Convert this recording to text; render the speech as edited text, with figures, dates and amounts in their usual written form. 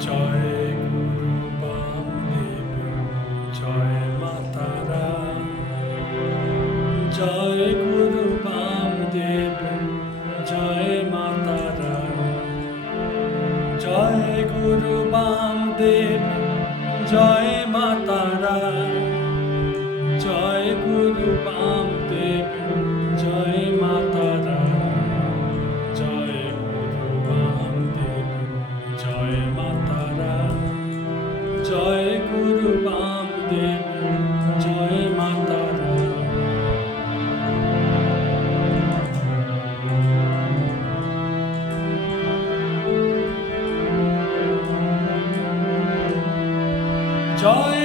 জয় গুরু বামদেব, জয় মা তারা। জয় গুরু বামদেব, জয় মা তারা। জয় গুরু বামদেব, জয় মা তারা। জয় গুরু বামদেব, জয় মা তারা। জয় গুরু বামদেব, জয় মা তারা। জয় গুরু বামদেব, জয় মা তারা। জয়